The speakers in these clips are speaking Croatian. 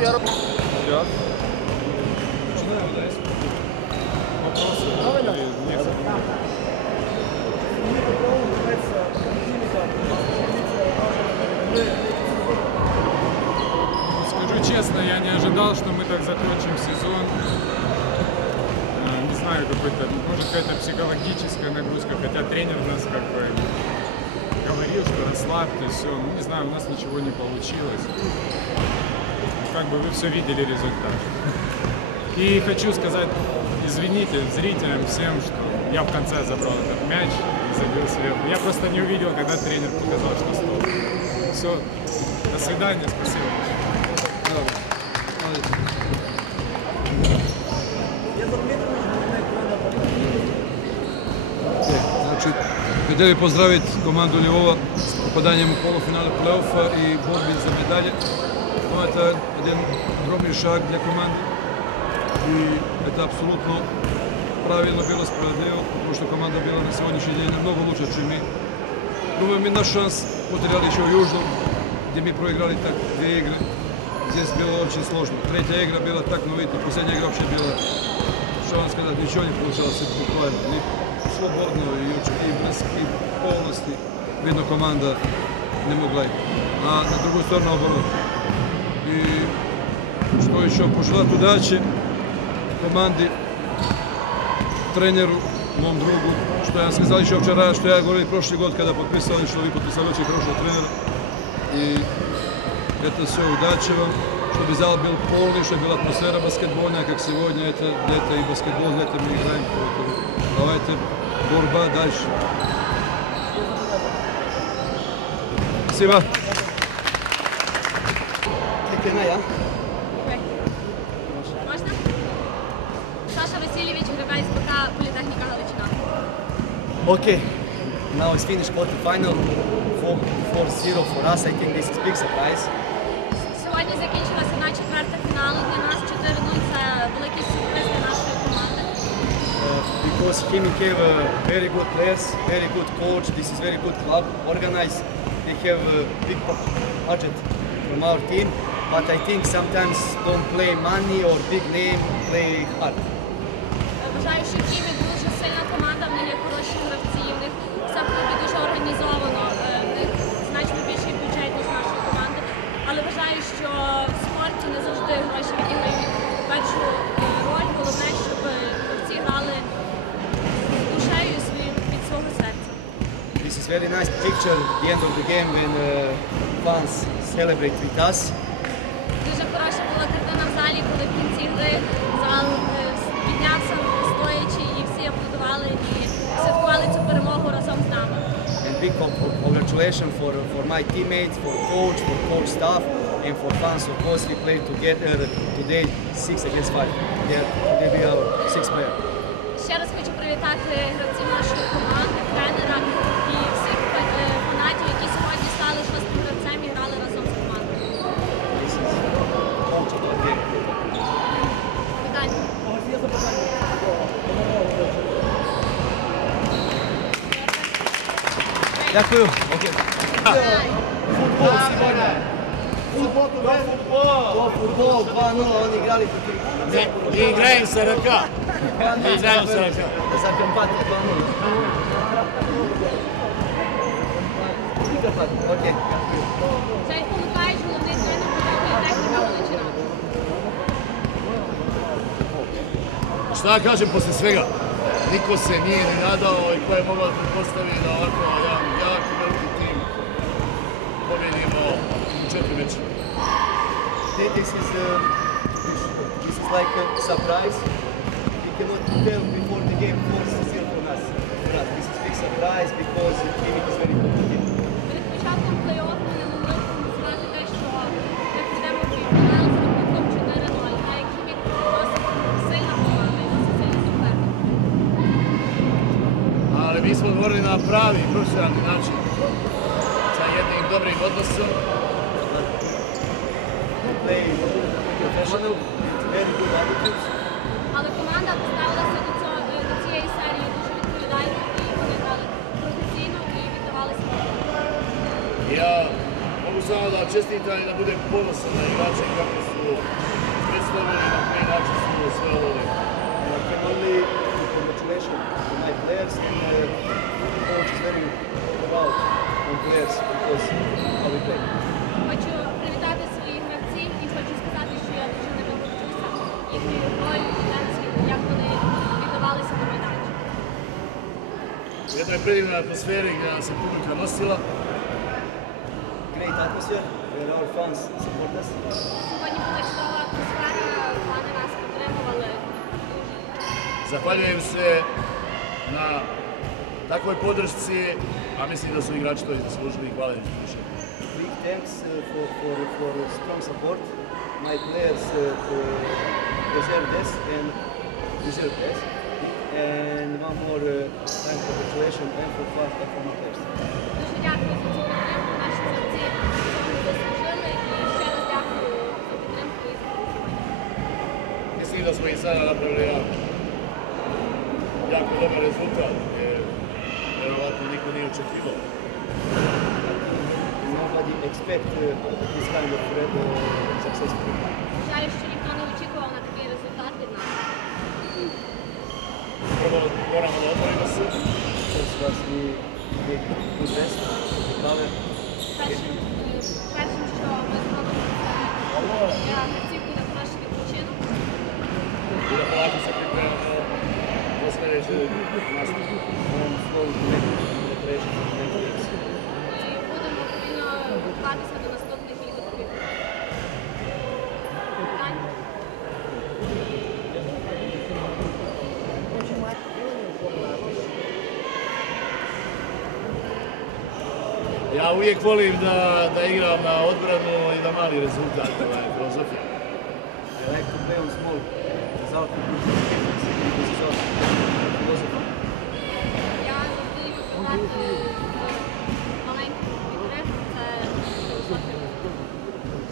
первый. Сейчас. Вопросы? Или нет? Скажу честно, я не ожидал, что мы так закончим сезон. Э, Не знаю, какой-то, может какая-то психологическая нагрузка, хотя тренер нас как бы говорил, что расслабьтесь, все. Ну, не знаю, у нас ничего не получилось. Как бы вы все видели результат. И хочу сказать, извините зрителям всем, что я в конце забрал этот мяч и забил сверху. Я просто не увидел, когда тренер показал, что стол. Все, до свидания, спасибо. Znači, htio bih pozdraviti komandu Ljubova s popadanjem u polufinale play-offa i borbi za medalje. Ovo je taj jedan drobni šag для команди i это apsolutno pravilno bilo spravedljivo, потому что команда bila на сегодняшний день намного лучше, чем мы. Думаю, мы наш шанс потеряли еще в Южном, где мы проиграли так две игры. Здесь было очень сложно. Третья игра была так, но видите, последняя игра вообще была, что вам сказать, ничего не получалось буквально. Ни свободно и, очень- и без и полностью. Видно, команда не могла. А на другую сторону оборот. И что еще, пожелать удачи команди, тренеру, mom drugu, što ja sam сказал еще вчера, что я говорил прошлый год, когда подписал, что вы подписали очень хорошего тренера. И это все удачи вам, чтобы зал был полный, чтобы была атмосфера баскетбольная, как сегодня, это где-то и баскетбол, где-то мы играем. Поэтому давайте борьба дальше. Спасибо. Можна? Саша Васильович, гравець БК Політехніка Галичина. Okay, now it's finished quarterfinal. 4-0 for us. I think this is big surprise. Сьогодні закінчилася одна четверта фіналу. Для нас 4-0 це великий сюрприз для нашої команди. Uh, because Chimik have uh, very good players, very good coach. This is very good club, organized. They have a big bu- budget from our team, But I think sometimes don't play money or big name, play hard. Вважаю, що Кімі дуже сильна команда, в них є хороші гравці, в них все в клубі дуже організовано, е, в них значно більший бюджет, ніж нашої команди. Але вважаю, що в спорті не завжди гроші відіграють першу е, роль. Головне, щоб гравці грали душею від свого серця. This is very nice picture at the end of the game when uh, fans celebrate with us. В кінці гри зал е, піднявся стоячи і всі аплодували і святкували цю перемогу разом з нами. And big congratulations for, for my teammates, for coach, for coach staff, and for fans. Of course, we played together today, six against five. Yeah, today we are six players. Ще раз хочу привітати гравців нашої команди, тренера і всіх е, фанатів, які сьогодні стали шостим Дякую. Okay. To futbol 2-0, oni igrali protiv Не, не играем с 40. Не играем с 40. za Karpatije 2-0. I Karpatije, okej. Сергій Миколаївич, головний тренер політехніка Галичина. Šta ja kažem posle svega? Niko se nije ni nadao i ko je mogao da pretpostavi da ovako jedan Rich. This is uh, this is like a surprise. We cannot tell before the game what is still for us. But this is a big surprise because the clinic is very complicated. Mi smo odvorili na pravi, profesionalni način, sa jednim dobrim odnosom, play professional, very good attitudes. Komanda postavila se do, do cijej serije i i se. Ja mogu samo da čestitam i da budem ponosan na igrače kako su predstavili na koji način su sve ovo Една е предивна атмосфера и се публика носила. Great atmosphere where our fans support us. Захвалјувам се на таквој подршци, а мислам да, да се играчи тоа и заслужени. Хвала ви слушам. Big thanks for, for, for strong support. My players uh, deserve this and deserve this. And one more uh, time congratulations and for fans and for my players. Дуже дякую за цю підтримку. Наші гравці цього заслужили і ще раз дякую за підтримку і за голосування. Mislim da smo i sada napravili jako, jako dobar rezultat, jer vjerovatno niko nije očekivao. Nobody expect uh, this kind of uh, success. Вважаю, що Prvo moramo da odmorimo se, First was we take good rest, recover. Першим, е, першим, що ми зробимо, це для гравців буде хороший відпочинок. i da polako se pripremamo za sljedeće nastupe. and Ja uvijek volim da, da igram na odbranu i da mali rezultat, ovaj, filozofija. Je rekao Beus Mol, za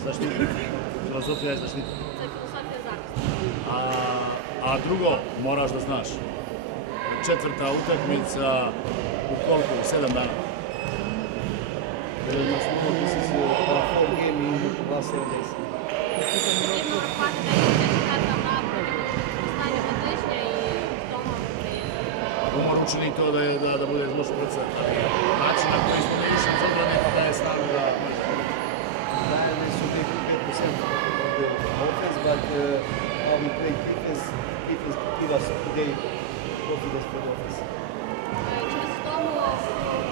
Zaštitnik. Filozofija je zaštitnik. A, a drugo, moraš da znaš. Četvrta utakmica u koliko? U sedam dana. nas nuvens, para fora gaming, para сервис. Уморучени тоа да, да, да буде едно шприца. Начинът на изпълнението за отбраната да е стану да... Да, е не субект 5% offense, but uh, um, play defense, defense give us today, what is the offense. Чрез това